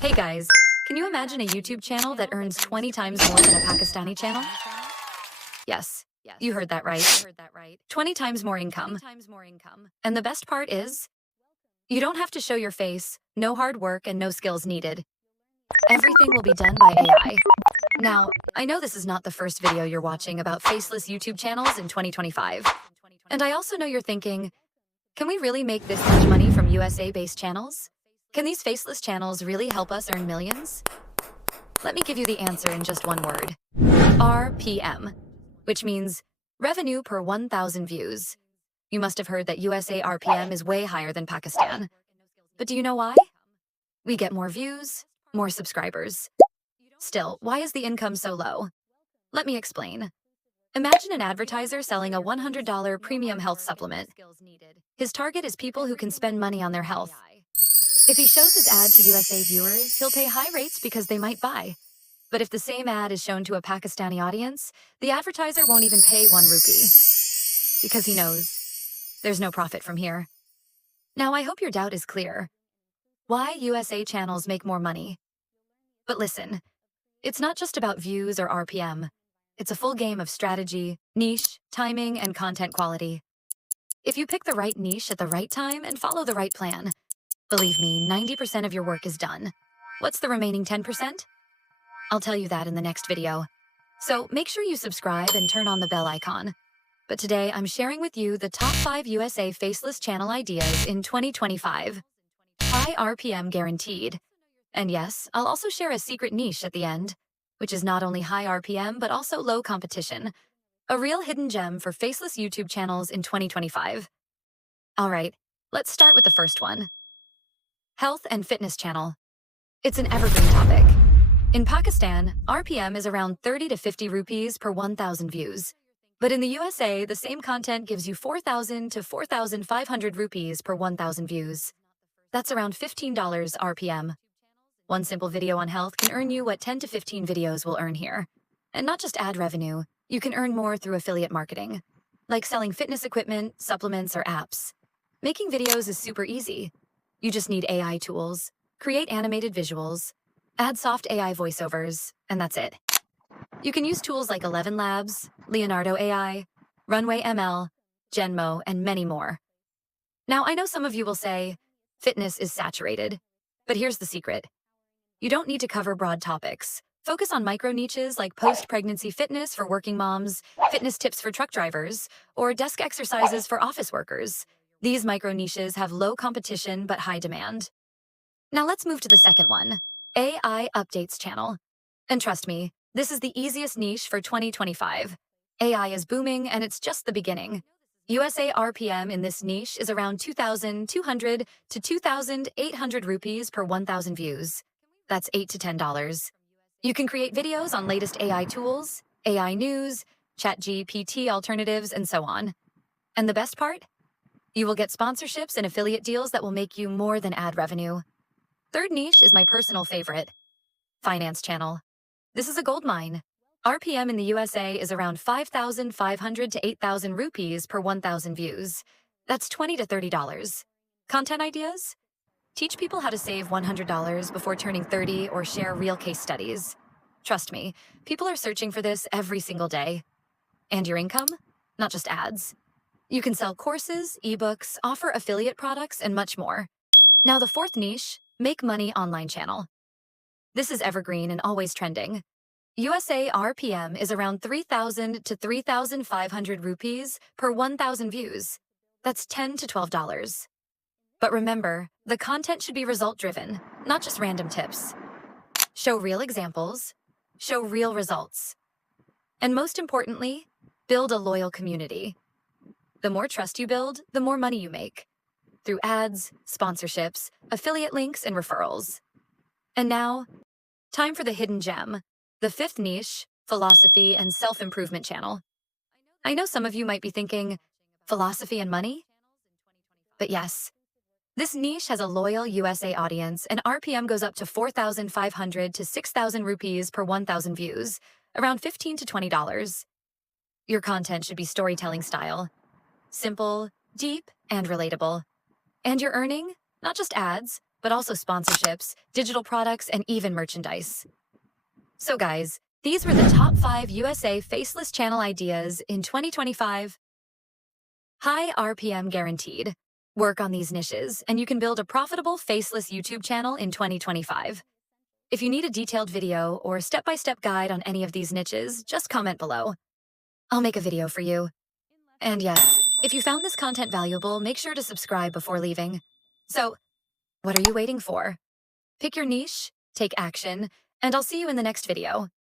Hey guys, can you imagine a YouTube channel that earns 20 times more than a Pakistani channel? Yes, you heard that right. 20 times more income. And the best part is, you don't have to show your face, no hard work, and no skills needed. Everything will be done by AI. Now, I know this is not the first video you're watching about faceless YouTube channels in 2025. And I also know you're thinking, can we really make this much money from USA-based channels? Can these faceless channels really help us earn millions? Let me give you the answer in just one word. RPM, which means revenue per 1,000 views. You must have heard that USA RPM is way higher than Pakistan. But do you know why? We get more views, more subscribers. Still, why is the income so low? Let me explain. Imagine an advertiser selling a $100 premium health supplement. His target is people who can spend money on their health. If he shows his ad to USA viewers, he'll pay high rates because they might buy. But if the same ad is shown to a Pakistani audience, the advertiser won't even pay 1 rupee. Because he knows there's no profit from here. Now, I hope your doubt is clear. Why USA channels make more money? But listen, it's not just about views or RPM. It's a full game of strategy, niche, timing, and content quality. If you pick the right niche at the right time and follow the right plan, believe me, 90% of your work is done. What's the remaining 10%? I'll tell you that in the next video. So make sure you subscribe and turn on the bell icon. But today I'm sharing with you the top 5 USA faceless channel ideas in 2025. High RPM guaranteed. And yes, I'll also share a secret niche at the end, which is not only high RPM but also low competition. A real hidden gem for faceless YouTube channels in 2025. All right, let's start with the first one. Health and fitness channel. It's an evergreen topic. In Pakistan, RPM is around 30 to 50 rupees per 1,000 views. But in the USA, the same content gives you 4,000 to 4,500 rupees per 1,000 views. That's around $15 RPM. One simple video on health can earn you what 10 to 15 videos will earn here. And not just ad revenue, you can earn more through affiliate marketing, like selling fitness equipment, supplements, or apps. Making videos is super easy. You just need AI tools, create animated visuals, add soft AI voiceovers, and that's it. You can use tools like 11 Labs, Leonardo AI, Runway ML, Genmo, and many more. Now, I know some of you will say, fitness is saturated. But here's the secret. You don't need to cover broad topics. Focus on micro niches like post-pregnancy fitness for working moms, fitness tips for truck drivers, or desk exercises for office workers. These micro niches have low competition but high demand. Now let's move to the second one, AI Updates channel. And trust me, this is the easiest niche for 2025. AI is booming and it's just the beginning. USA RPM in this niche is around 2,200 to 2,800 rupees per 1,000 views. That's $8 to $10. You can create videos on latest AI tools, AI news, ChatGPT alternatives, and so on. And the best part? You will get sponsorships and affiliate deals that will make you more than ad revenue. Third niche is my personal favorite, finance channel. This is a goldmine. RPM in the USA is around 5,500 to 8,000 rupees per 1,000 views. That's $20 to $30. Content ideas? Teach people how to save $100 before turning 30 or share real case studies. Trust me, people are searching for this every single day. And your income? Not just ads. You can sell courses, ebooks, offer affiliate products, and much more. Now the fourth niche, make money online channel. This is evergreen and always trending. USA RPM is around 3,000 to 3,500 rupees per 1,000 views. That's $10 to $12. But remember, the content should be result-driven, not just random tips. Show real examples, show real results. And most importantly, build a loyal community. The more trust you build, the more money you make. Through ads, sponsorships, affiliate links, and referrals. And now, time for the hidden gem. The fifth niche, philosophy and self-improvement channel. I know some of you might be thinking, philosophy and money? But yes, this niche has a loyal USA audience and RPM goes up to 4,500 to 6,000 rupees per 1,000 views, around $15 to $20. Your content should be storytelling style. Simple, deep, and relatable. And you're earning, not just ads, but also sponsorships, digital products, and even merchandise. So guys, these were the top 5 USA faceless channel ideas in 2025. High RPM guaranteed. Work on these niches, and you can build a profitable faceless YouTube channel in 2025. If you need a detailed video or step-by-step guide on any of these niches, just comment below. I'll make a video for you. And yes, if you found this content valuable, make sure to subscribe before leaving. So, what are you waiting for? Pick your niche, take action, and I'll see you in the next video.